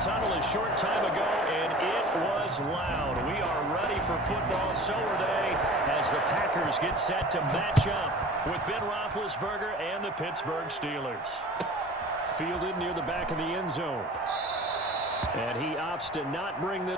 tunnel a short time ago, and it was loud. We are ready for football. So are they, as the Packers get set to match up with Ben Roethlisberger and the Pittsburgh Steelers. Fielded near the back of the end zone. And he opts to not bring this.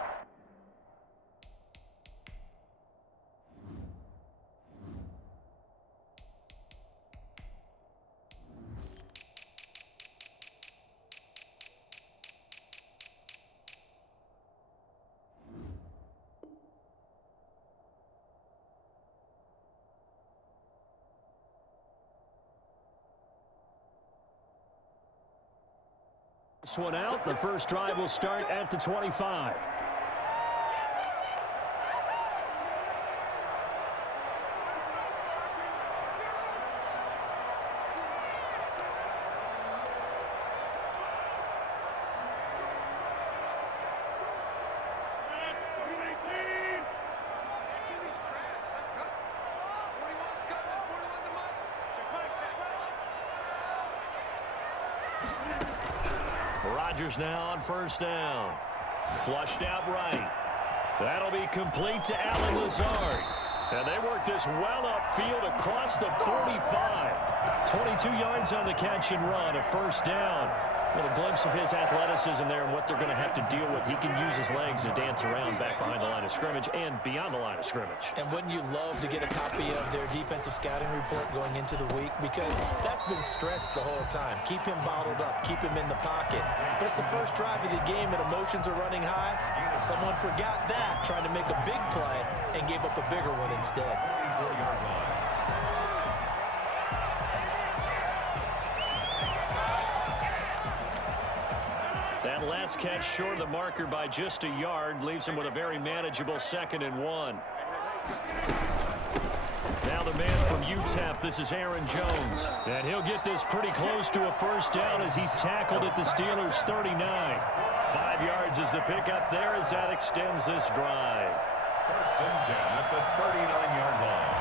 This one out. The first drive will start at the 25. Rodgers now on first down. Flushed out right. That'll be complete to Allen Lazard. And they work this well upfield across the 45. 22 yards on the catch and run, a first down. A little glimpse of his athleticism there and what they're going to have to deal with. He can use his legs to dance around back behind the line of scrimmage and beyond the line of scrimmage. And wouldn't you love to get a copy of their defensive scouting report going into the week? Because that's been stressed the whole time. Keep him bottled up. Keep him in the pocket. But it's the first drive of the game and emotions are running high. Someone forgot that, trying to make a big play and gave up a bigger one instead. That last catch short of the marker by just a yard leaves him with a very manageable 2nd and 1. Now the man from UTEP, this is Aaron Jones. And he'll get this pretty close to a first down as he's tackled at the Steelers' 39. 5 yards is the pickup there as that extends this drive. First and 10 at the 39-yard line.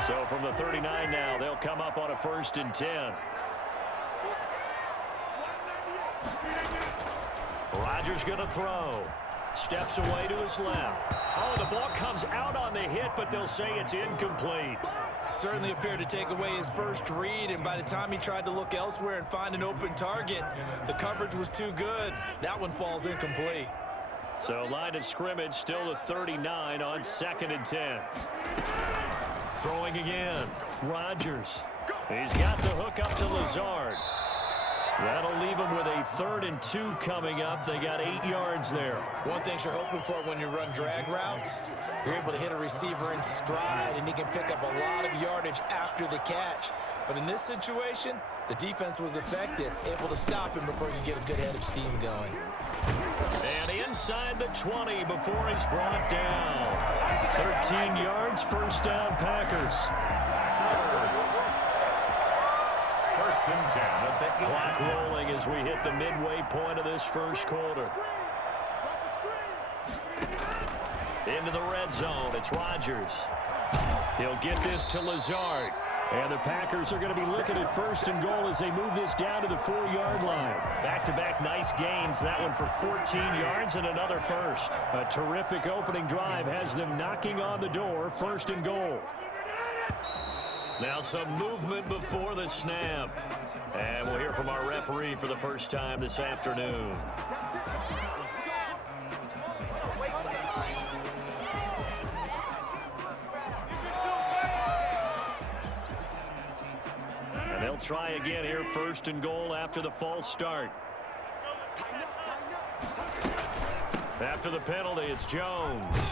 So from the 39 now, they'll come up on a 1st and 10. Rodgers going to throw. Steps away to his left. Oh, the ball comes out on the hit, but they'll say it's incomplete. Certainly appeared to take away his first read, and by the time he tried to look elsewhere and find an open target, the coverage was too good. That one falls incomplete. So line of scrimmage still the 39 on 2nd and 10. Throwing again. Rodgers. He's got the hook up to Lazard. That'll leave him with a 3rd and 2 coming up. They got 8 yards there. One thing you're hoping for when you run drag routes, you're able to hit a receiver in stride, and he can pick up a lot of yardage after the catch. But in this situation, the defense was effective, able to stop him before he could get a good head of steam going. And inside the 20 before he's brought down. 13 yards, first down Packers. First and 10 at the clock rolling as we hit the midway point of this first quarter. Into the red zone, it's Rodgers. He'll get this to Lazard. And the Packers are going to be looking at 1st and goal as they move this down to the 4-yard line. Back-to-back nice gains. That one for 14 yards and another first. A terrific opening drive has them knocking on the door. 1st and goal. Now some movement before the snap. And we'll hear from our referee for the first time this afternoon. And they'll try again here, 1st and goal after the false start. After the penalty, it's Jones.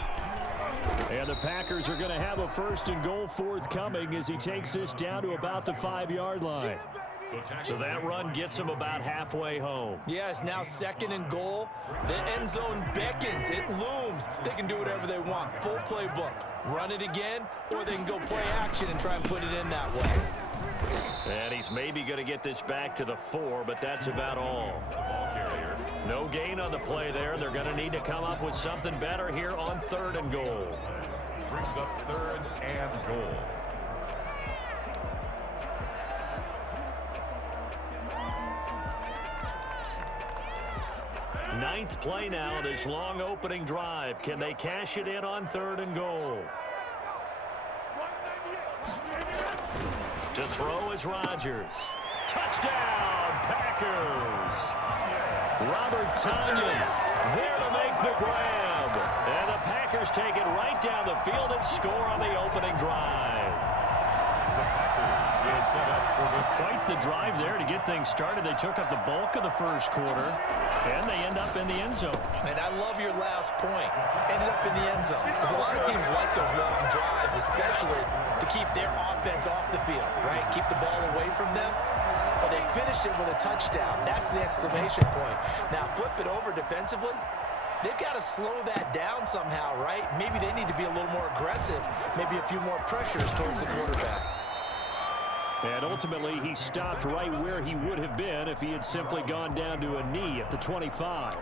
And the Packers are going to have a 1st and goal forthcoming as he takes this down to about the 5-yard line. So that run gets him about halfway home. Yeah, it's now 2nd and goal. The end zone beckons. It looms. They can do whatever they want. Full playbook. Run it again, or they can go play action and try and put it in that way. And he's maybe going to get this back to the 4, but that's about all. No gain on the play there. They're going to need to come up with something better here on 3rd and goal. Brings up 3rd and goal. ninth play now, this long opening drive. Can they cash it in on 3rd and goal? To throw is Rodgers. Touchdown, Packers! Robert Tonyan there to make the grab. And the Packers take it right down the field and score on the opening drive. The Packers will set up for Quite the drive there to get things started. They took up the bulk of the first quarter, and they end up in the end zone. And I love your last point. Ended up in the end zone. Because a lot of teams like those long drives, especially to keep their offense off the field, right? Keep the ball away from them. But they finished it with a touchdown. That's the exclamation point. Now, flip it over defensively. They've got to slow that down somehow, right? Maybe they need to be a little more aggressive. Maybe a few more pressures towards the quarterback. And ultimately, he stopped right where he would have been if he had simply gone down to a knee at the 25.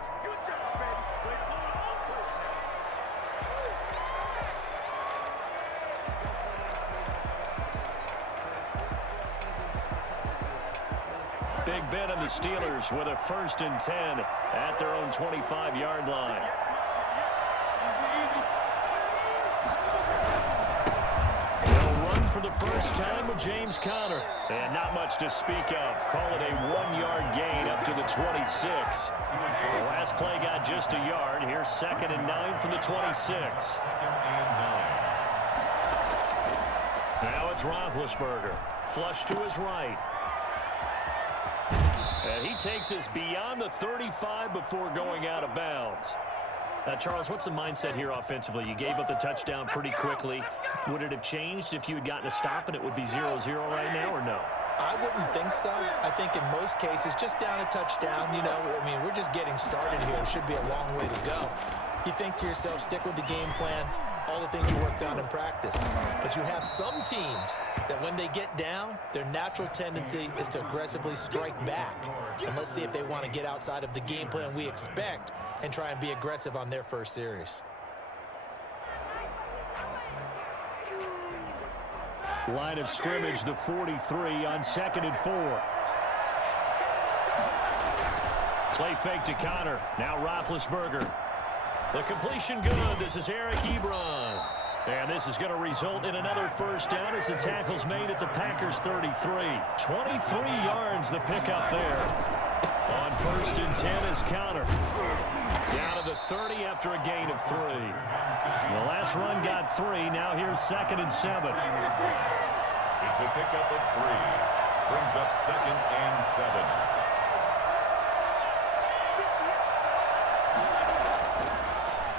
Big Ben and the Steelers with a 1st and 10 at their own 25-yard line. For the first time with James Conner. And not much to speak of. Call it a 1-yard gain up to the 26. The last play got just a yard. Here's 2nd and 9 from the 26. Now it's Roethlisberger. Flush to his right. And he takes us beyond the 35 before going out of bounds. Now, Charles, what's the mindset here offensively? You gave up the touchdown pretty quickly. Would it have changed if you had gotten a stop and it would be 0-0 right now, or no? I wouldn't think so. I think in most cases, just down a touchdown, you know, I mean, we're just getting started here. It should be a long way to go. You think to yourself, stick with the game plan, all the things you worked on in practice. But you have some teams that when they get down, their natural tendency is to aggressively strike back. And let's see if they want to get outside of the game plan we expect and try and be aggressive on their first series. Line of scrimmage, the 43 on 2nd and 4. Play fake to Conner. Now Roethlisberger. The completion good. This is Eric Ebron. And this is going to result in another first down as the tackle's made at the Packers 33. 23 yards the pickup there. On 1st and 10 is Conner. Down to the 30 after a gain of 3. The last run got 3. Now here's 2nd and 7. It's a pickup of 3. Brings up 2nd and 7.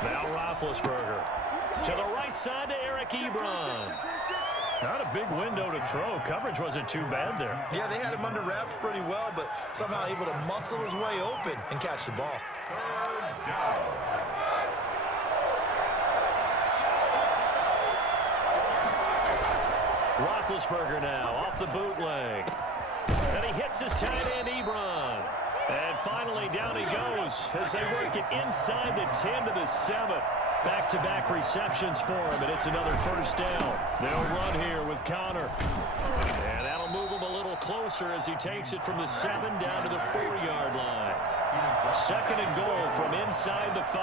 Now Roethlisberger. To the right side to Eric Ebron. Not a big window to throw. Coverage wasn't too bad there. Yeah, they had him under wraps pretty well, but somehow able to muscle his way open and catch the ball. 3rd down. Roethlisberger now off the bootleg. And he hits his tight end Ebron. And finally down he goes as they work it inside the 10 to the 7. Back-to-back receptions for him, and it's another first down. They'll run here with Conner. And that'll move him a little closer as he takes it from the 7 down to the 4-yard line. 2nd and goal from inside the 5.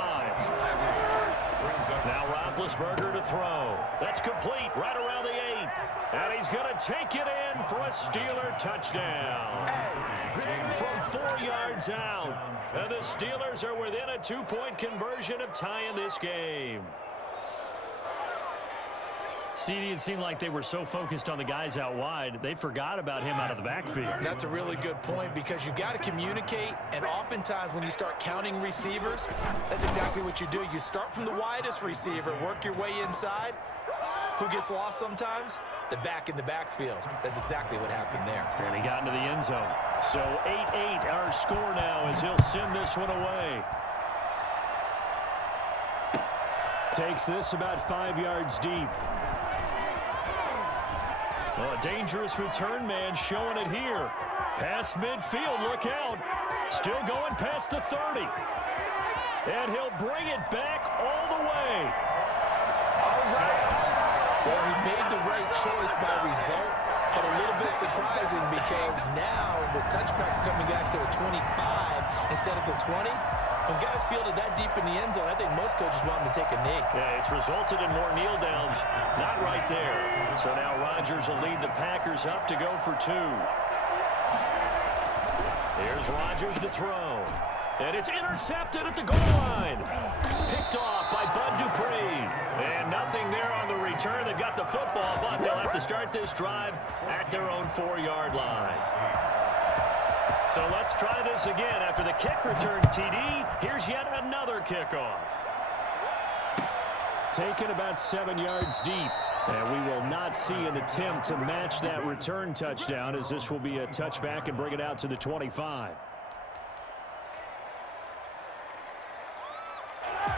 Now Roethlisberger to throw. That's complete right around the 8. And he's going to take it in for a Steeler touchdown. From 4 yards out. And the Steelers are within a 2-point conversion of tying this game. CD, it seemed like they were so focused on the guys out wide, they forgot about him out of the backfield. That's a really good point because you've got to communicate, and oftentimes when you start counting receivers, that's exactly what you do. You start from the widest receiver, work your way inside. Who gets lost sometimes? The back in the backfield. That's exactly what happened there. And he got into the end zone. So 8-8 our score now as he'll send this one away. Takes this about 5 yards deep. Oh, a dangerous return man showing it here. Past midfield, look out. Still going past the 30. And he'll bring it back all the way. Well, he made the right choice by result, but a little bit surprising because now with touchbacks coming back to the 25 instead of the 20, When guys fielded that deep in the end zone, I think most coaches want them to take a knee. Yeah, it's resulted in more kneel downs. Not right there. So now Rodgers will lead the Packers up to go for 2. Here's Rodgers to throw. And it's intercepted at the goal line. Picked off by Bud Dupree. And nothing there on the return. They've got the football, but they'll have to start this drive at their own 4-yard line. So let's try this again. After the kick return TD, here's yet another kickoff. Taken about 7 yards deep. And we will not see an attempt to match that return touchdown, as this will be a touchback and bring it out to the 25.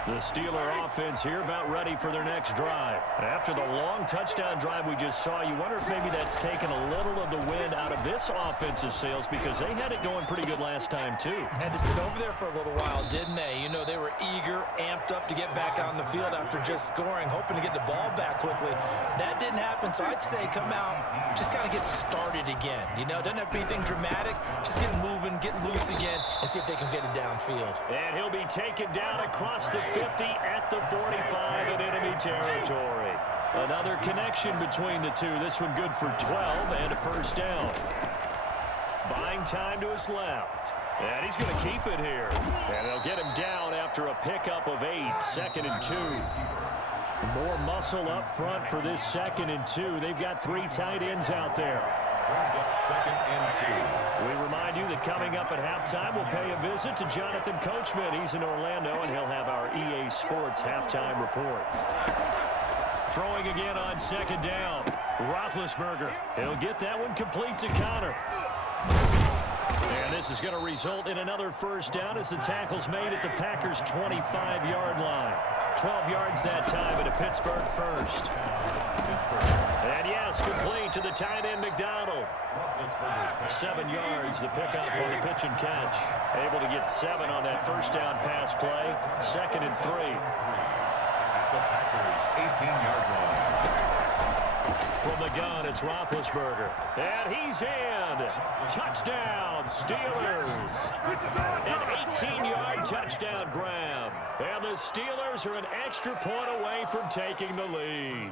The Steeler offense here about ready for their next drive. After the long touchdown drive we just saw, you wonder if maybe that's taken a little of the wind out of this offensive sails, because they had it going pretty good last time too. Had to sit over there for a little while, didn't they? You know, they were eager, amped up to get back on the field after just scoring, hoping to get the ball back quickly. That didn't happen, so I'd say come out, just kind of get started again. You know, doesn't have to be anything dramatic. Just get moving, get loose again, and see if they can get it downfield. And he'll be taken down across the 50 at the 45 in enemy territory. Another connection between the two. This one good for 12 and a first down. Buying time to his left. And he's going to keep it here. And they'll get him down after a pickup of 8. 2nd and 2. More muscle up front for this 2nd and 2. They've got 3 tight ends out there. Brings up 2nd and 2. We remind you that coming up at halftime, we'll pay a visit to Jonathan Coachman. He's in Orlando, and he'll have our EA Sports halftime report. Throwing again on 2nd down. Roethlisberger. He'll get that one complete to Connor. And this is going to result in another first down as the tackle's made at the Packers' 25-yard line. 12 yards that time at a Pittsburgh first. And yes, complete to the tight end McDonald. 7 yards, the pickup on the pitch and catch. Able to get 7 on that first down pass play. 2nd and 3. At the Packers' 18-yard line. From the gun, it's Roethlisberger. And he's in. Touchdown, Steelers. An 18-yard touchdown grab. And the Steelers are an extra point away from taking the lead.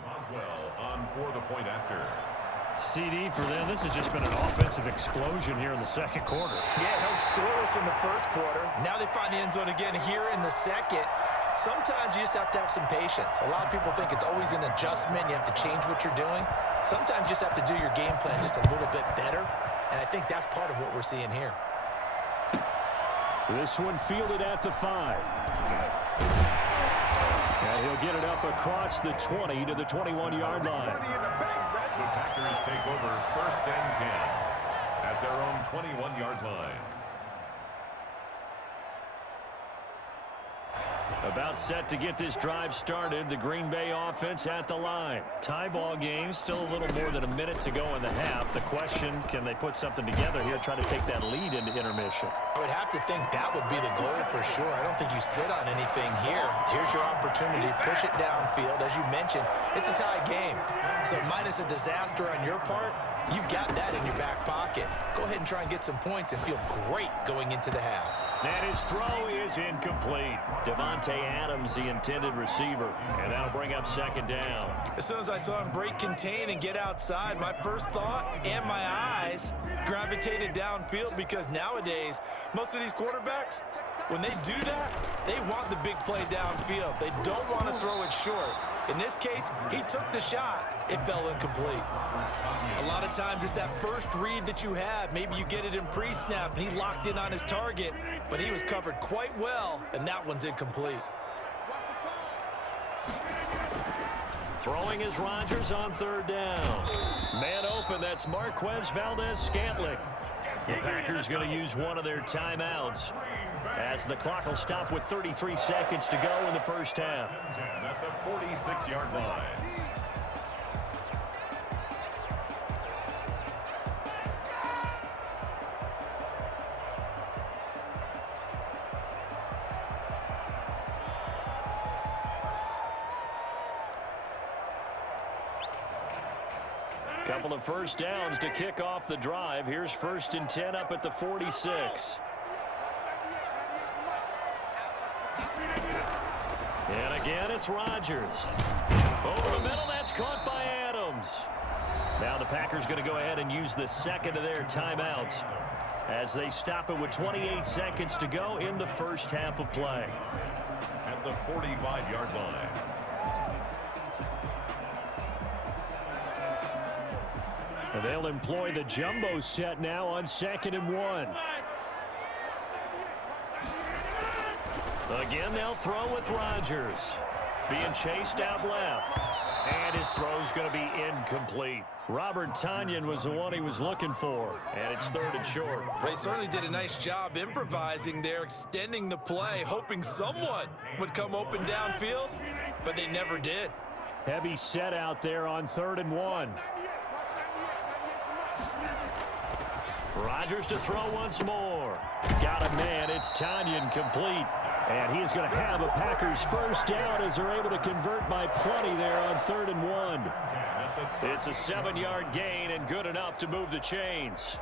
On for the point after. CD for them. This has just been an offensive explosion here in the 2nd quarter. Yeah, held scoreless in the 1st quarter. Now they find the end zone again here in the 2nd. Sometimes you just have to have some patience. A lot of people think it's always an adjustment. You have to change what you're doing. Sometimes you just have to do your game plan just a little bit better. And I think that's part of what we're seeing here. This one fielded at the 5. And he'll get it up across the 20 to the 21-yard line. The Packers take over 1st and 10 at their own 21-yard line. About set to get this drive started. The Green Bay offense at the line. Tie ball game. Still a little more than a minute to go in the half. The question, can they put something together here, try to take that lead into intermission? I would have to think that would be the goal for sure. I don't think you sit on anything here. Here's your opportunity. Push it downfield. As you mentioned, it's a tie game. So minus a disaster on your part, you've got that in your back pocket. Go ahead and try and get some points and feel great going into the half. And his throw is incomplete. Devontae Adams, the intended receiver. And that'll bring up 2nd down. As soon as I saw him break contain and get outside, my first thought and my eyes gravitated downfield, because nowadays, most of these quarterbacks, when they do that, they want the big play downfield. They don't want to throw it short. In this case, he took the shot. It fell incomplete. A lot of times it's that first read that you have. Maybe you get it in pre-snap, and he locked in on his target, but he was covered quite well, and that one's incomplete. Throwing is Rodgers on 3rd down. Man open, that's Marquez Valdez-Scantling. The Packers going to use one of their timeouts, as the clock will stop with 33 seconds to go in the first half. At the 46-yard line. Couple of first downs to kick off the drive. Here's 1st and 10 up at the 46. And again, it's Rodgers. Over the middle, that's caught by Adams. Now the Packers going to go ahead and use the second of their timeouts as they stop it with 28 seconds to go in the first half of play. At the 45-yard line. They'll employ the jumbo set now on 2nd and 1. Again, they'll throw with Rodgers. Being chased out left. And his throw's going to be incomplete. Robert Tonyan was the one he was looking for. And it's 3rd and short. They certainly did a nice job improvising there, extending the play, hoping someone would come open downfield, but they never did. Heavy set out there on 3rd and 1. Rodgers to throw once more. Got a man. It's Tonyan complete. And he's going to have a Packers first down as they're able to convert by plenty there on 3rd and 1. It's a 7-yard gain and good enough to move the chains.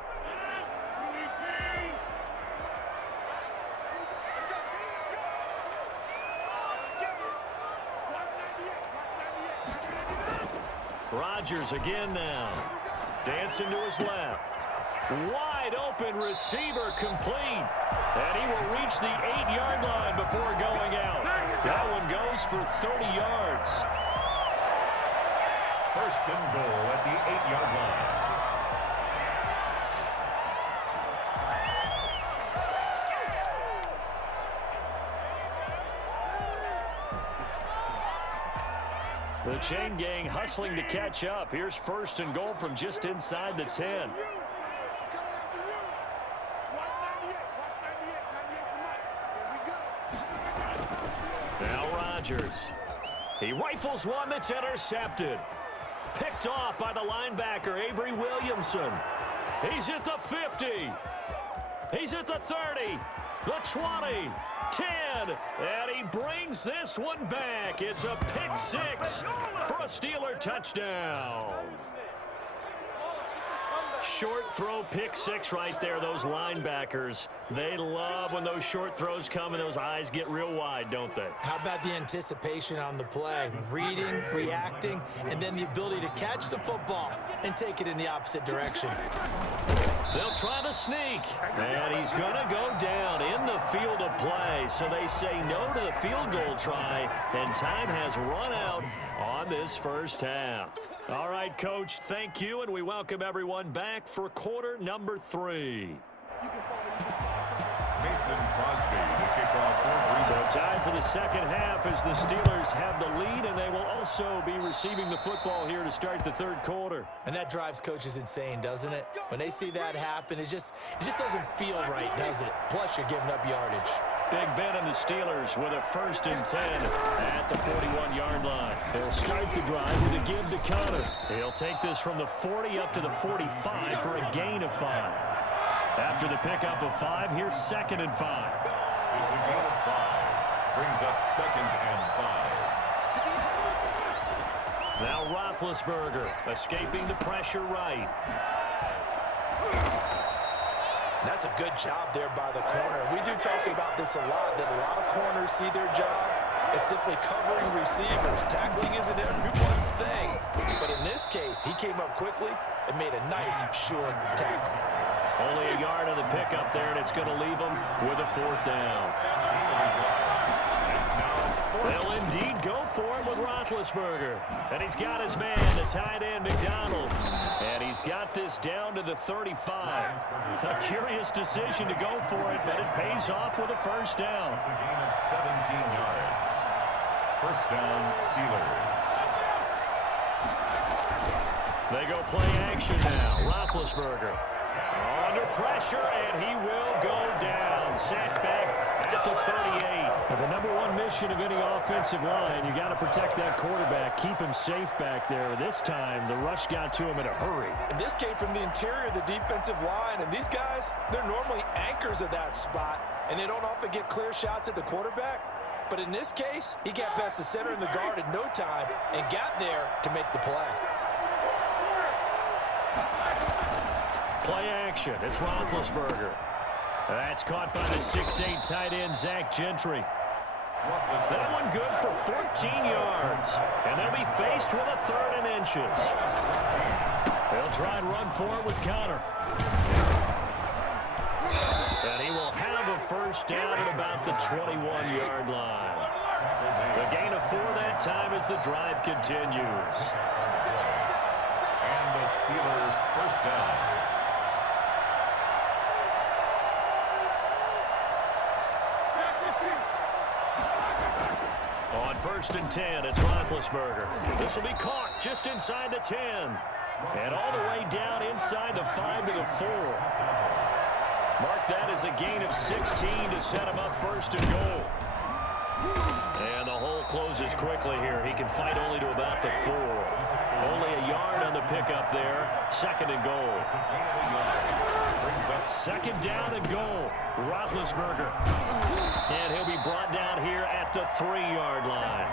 Rodgers again now. Dancing to his left. Wide open receiver complete. And he will reach the 8-yard line before going out. That one goes for 30 yards. First and goal at the 8-yard line. The chain gang hustling to catch up. Here's 1st and goal from just inside the 10. Now Rodgers. He rifles one that's intercepted. Picked off by the linebacker, Avery Williamson. He's at the 50. He's at the 30. The 20. 10. And he brings this one back. It's a pick 6 for a Steeler touchdown. Short throw, pick 6 right there. Those linebackers, they love when those short throws come and those eyes get real wide, don't they? How about the anticipation on the play? Reading, reacting, and then the ability to catch the football and take it in the opposite direction. They'll try to sneak, and he's going to go down in the field of play. So they say no to the field goal try, and time has run out on this first half. All right, Coach, thank you, and we welcome everyone back for quarter number 3. Mason Crosby to kick off for So time for the second half as the Steelers have the lead, and they will also be receiving the football here to start the 3rd quarter. And that drives coaches insane, doesn't it? When they see that happen, it just doesn't feel right, does it? Plus, you're giving up yardage. Big Ben and the Steelers with a 1st and 10 at the 41-yard line. They'll start the drive with a give to Connor. He'll take this from the 40 up to the 45 for a gain of 5. After the pickup of 5, here's 2nd and 5. It's a gain of 5. Brings up 2nd and 5. Now Roethlisberger escaping the pressure right. That's a good job there by the corner. We do talk about this a lot, that a lot of corners see their job as simply covering receivers. Tackling isn't everyone's thing. But in this case, he came up quickly and made a nice, short tackle. Only a yard on the pickup there, and it's going to leave him with a 4th down. They'll indeed go for it with Roethlisberger. And he's got his man, the tight end, McDonald. And he's got this down to the 35. A curious decision to go for it, but it pays off with a 1st down. It's a gain of 17 yards. 1st down, Steelers. They go play action now. Roethlisberger under pressure, and he will go down. Sacked back at the 38. The number one mission of any offensive line, you got to protect that quarterback, keep him safe back there. This time, the rush got to him in a hurry. And this came from the interior of the defensive line, and these guys, they're normally anchors of that spot, and they don't often get clear shots at the quarterback. But in this case, he got past the center and the guard in no time and got there to make the play. Play action. It's Roethlisberger. That's caught by the 6'8" tight end, Zach Gentry. That one good for 14 yards. And they'll be faced with a 3rd and inches. They'll try and run for it with Connor. And he will have a first down at about the 21-yard line. The gain of 4 that time as the drive continues. And the Steelers first down. On 1st and 10, it's Roethlisberger. This will be caught just inside the 10. And all the way down inside the 5 to the 4. Mark that as a gain of 16 to set him up 1st and goal. And the hole closes quickly here. He can fight only to about the 4. Only a yard on the pickup there. 2nd and goal. 2nd down and goal. Roethlisberger. And he'll be brought down here at the 3-yard line.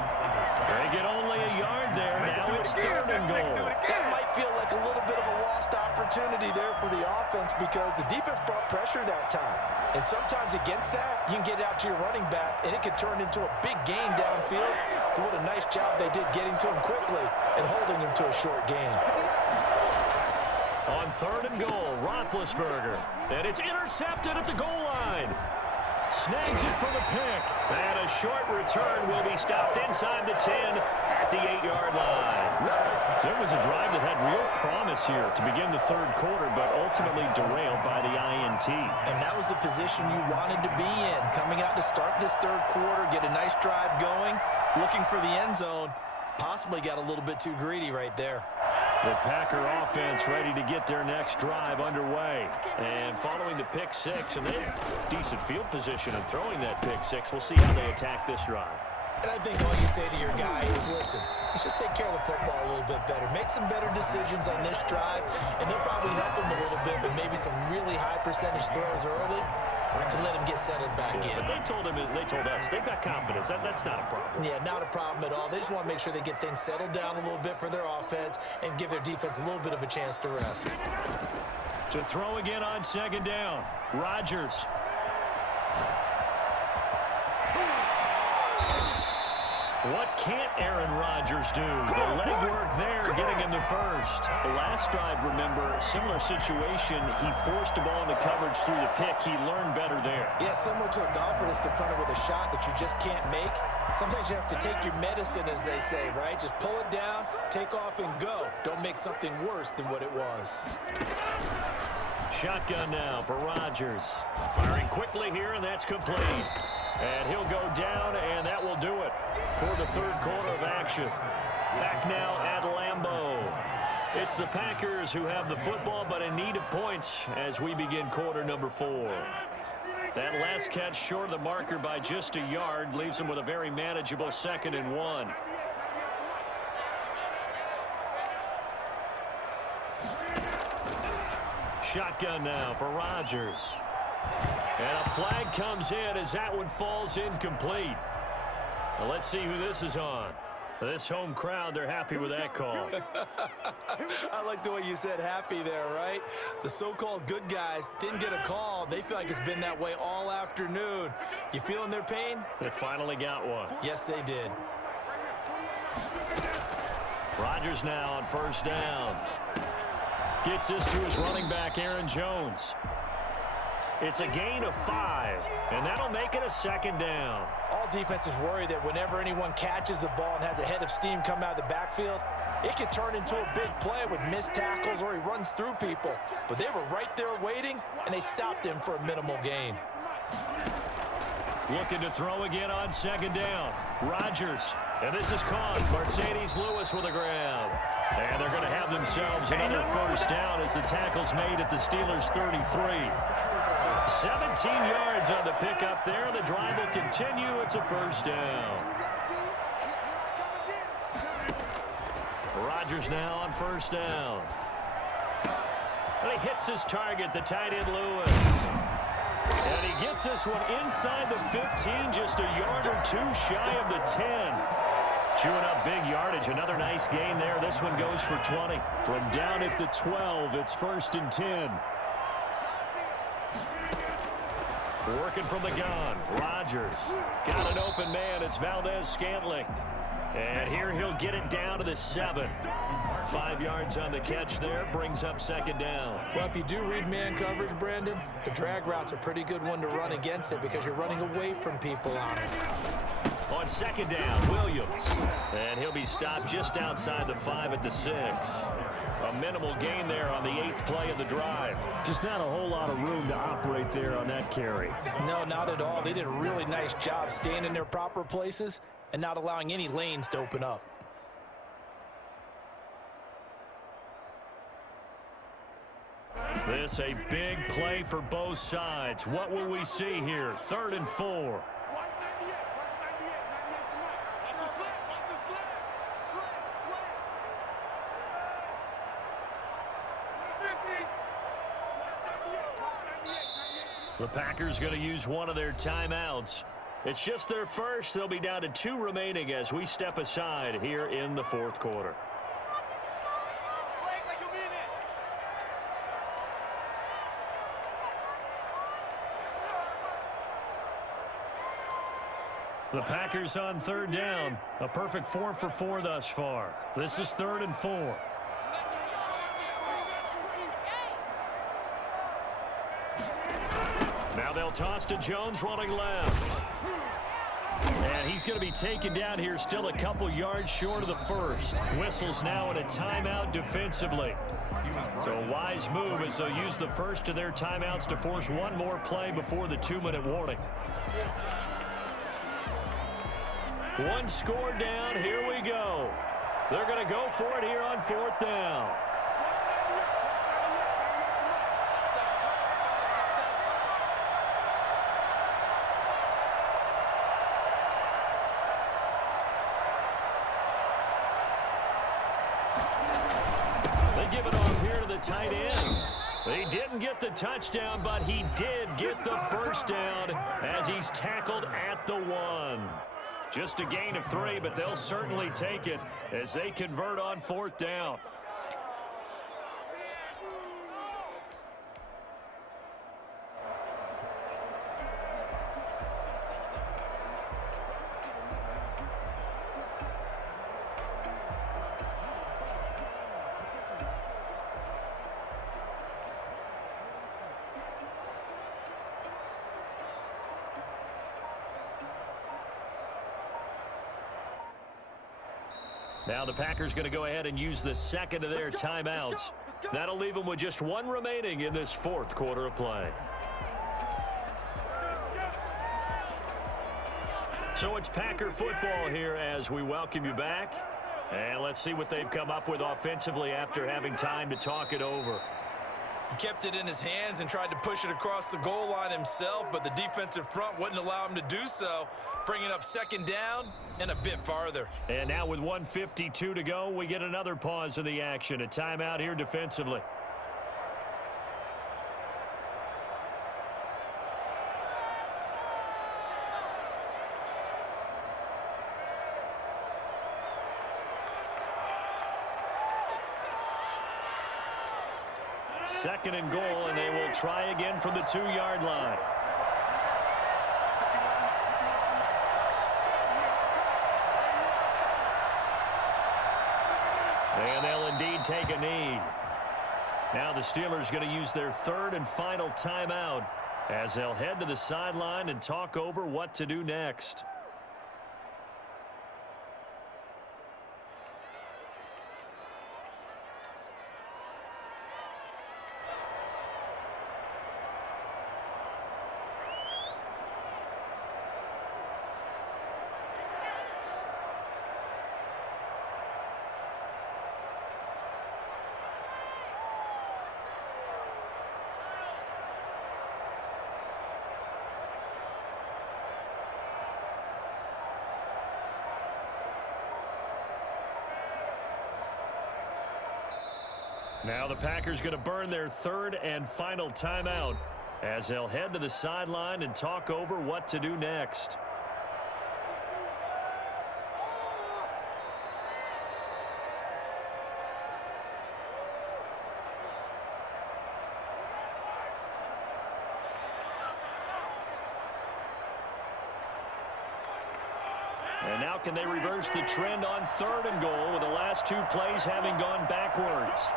They get only a yard there. Now it's 3rd and goal. That might feel like a little bit of a lost opportunity there for the offense because the defense brought pressure that time. And sometimes against that, you can get out to your running back, and it can turn into a big gain downfield. But what a nice job they did getting to him quickly and holding him to a short gain. On 3rd and goal, Roethlisberger. And it's intercepted at the goal line. Snags it for the pick. And a short return will be stopped inside the 10 at the 8-yard line. So it was a drive that had real promise here to begin the 3rd quarter, but ultimately derailed by the INT. And that was the position you wanted to be in. Coming out to start this 3rd quarter, get a nice drive going, looking for the end zone. Possibly got a little bit too greedy right there. The Packer offense ready to get their next drive underway. And following the pick 6, and they have decent field position in throwing that pick 6. We'll see how they attack this drive. And I think all you say to your guy is, listen, let's just take care of the football a little bit better. Make some better decisions on this drive, and they'll probably help him a little bit with maybe some really high percentage throws early to let him get settled back in. But they told us, they've got confidence. That's not a problem. Yeah, not a problem at all. They just want to make sure they get things settled down a little bit for their offense and give their defense a little bit of a chance to rest. To throw again on 2nd down, Rodgers. What can't Aaron Rodgers do? The legwork there getting him the first. The last drive, remember, similar situation. He forced the ball into coverage through the pick. He learned better there. Yeah, similar to a golfer that's confronted with a shot that you just can't make. Sometimes you have to take your medicine, as they say, right? Just pull it down, take off, and go. Don't make something worse than what it was. Shotgun now for Rodgers. Firing quickly here, and that's complete. And he'll go down, and that will do it for the 3rd quarter of action. Back now at Lambeau. It's the Packers who have the football, but in need of points as we begin quarter number 4. That last catch short of the marker by just a yard leaves him with a very manageable 2nd and 1. Shotgun now for Rodgers. And a flag comes in as that one falls incomplete. Well, let's see who this is on. This home crowd, they're happy with that call. I like the way you said happy there, right? The so-called good guys didn't get a call. They feel like it's been that way all afternoon. You feeling their pain? They finally got one. Yes, they did. Rodgers now on 1st down. Gets this to his running back, Aaron Jones. It's a gain of 5, and that'll make it a 2nd down. All defenses worry that whenever anyone catches the ball and has a head of steam come out of the backfield, it can turn into a big play with missed tackles or he runs through people. But they were right there waiting, and they stopped him for a minimal gain. Looking to throw again on 2nd down. Rodgers. And this is caught. Mercedes Lewis with a grab. And they're going to have themselves another 1st down as the tackle's made at the Steelers' 33. 17 yards on the pickup there. The drive will continue. It's a 1st down. Rodgers now on 1st down. And he hits his target, the tight end Lewis. And he gets this one inside the 15, just a yard or 2 shy of the 10. Chewing up big yardage. Another nice gain there. This one goes for 20. From down at the 12, it's 1st and 10. Working from the gun. Rodgers. Got an open man. It's Valdez-Scantling. And here he'll get it down to the 7. 5 yards on the catch there. Brings up second down. Well, if you do read man coverage, Brandon, the drag route's a pretty good one to run against it because you're running away from people on it. On second down, Williams. And he'll be stopped just outside the 5 at the 6. A minimal gain there on the 8th play of the drive. Just not a whole lot of room to operate there on that carry. No, not at all. They did a really nice job staying in their proper places and not allowing any lanes to open up. This a big play for both sides. What will we see here? 3rd and 4. The Packers going to use one of their timeouts. It's just their first. They'll be down to 2 remaining as we step aside here in the 4th quarter. The Packers on 3rd down. A perfect 4 for 4 thus far. This is 3rd and 4. Now they'll toss to Jones running left. And he's going to be taken down here still a couple yards short of the 1st. Whistles now in a timeout defensively. So a wise move as they'll use the first of their timeouts to force one more play before the 2-minute warning. One score down. Here we go. They're going to go for it here on 4th down. Give it off here to the tight end. He didn't get the touchdown, but he did get the first down as he's tackled at the 1. Just a gain of 3, but they'll certainly take it as they convert on 4th down. Now the Packers going to go ahead and use the second of their timeouts. That'll leave them with just 1 remaining in this 4th quarter of play. So it's Packer football here as we welcome you back. And let's see what they've come up with offensively after having time to talk it over. He kept it in his hands and tried to push it across the goal line himself, but the defensive front wouldn't allow him to do so, bringing up second down and a bit farther. And now with 1:52 to go, we get another pause in the action. A timeout here defensively. Second and goal, and they will try again from the 2-yard line. And they'll indeed take a knee. Now the Steelers going to use their 3rd and final timeout as they'll head to the sideline and talk over what to do next. Now the Packers going to burn their 3rd and final timeout as they'll head to the sideline and talk over what to do next. Now can they reverse the trend on 3rd and goal with the last 2 plays having gone backwards?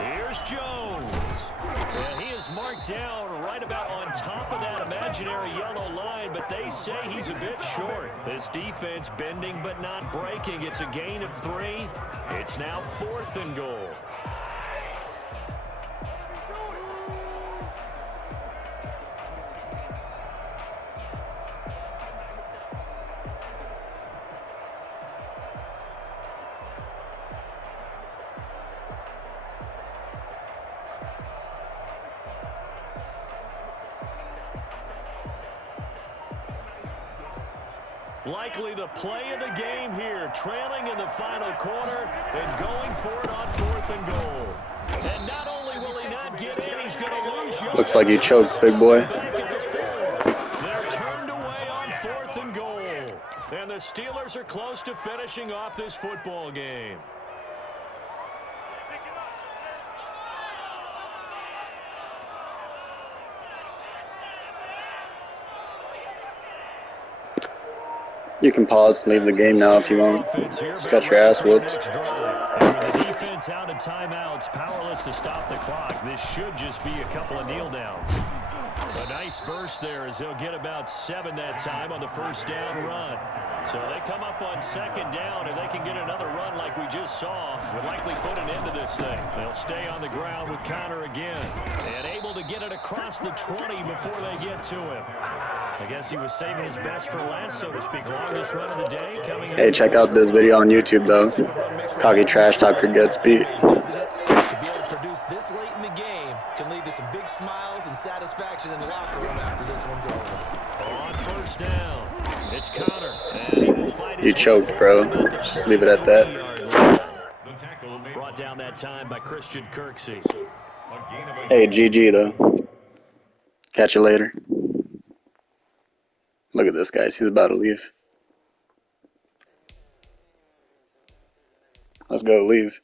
Here's Jones. And he is marked down right about on top of that imaginary yellow line, but they say he's a bit short. This defense bending but not breaking. It's a gain of 3. It's now 4th and goal. Likely the play of the game here, trailing in the final quarter and going for it on 4th and goal. And not only will he not get in, he's going to lose yards. Looks like you choked, big boy. They're turned away on 4th and goal. And the Steelers are close to finishing off this football game. You can pause and leave the game now if you want. Just got your ass whooped. The defense out of timeouts, powerless to stop the clock. This should just be a couple of kneel downs. A nice burst there as they'll get about 7 that time on the first down run. So they come up on 2nd down, and they can get another run like we just saw. Would likely put an end to this thing. They'll stay on the ground with Connor again. And able to get it across the 20 before they get to him. I guess he was saving his best for last, so to speak. Longest run of the day coming. Hey, check out this video on YouTube, though. Cocky Trash Talker gets beat. To be able to produce this late in the game can lead to some big smiles and satisfaction in the locker room after this one's over. On 1st down, it's Connor. And he will fight his You choked, bro. Just leave it at that. Brought down that time by Christian Kirksey. Hey, GG, though. Catch you later. Look at this, guys. He's about to leave. Let's go, leave.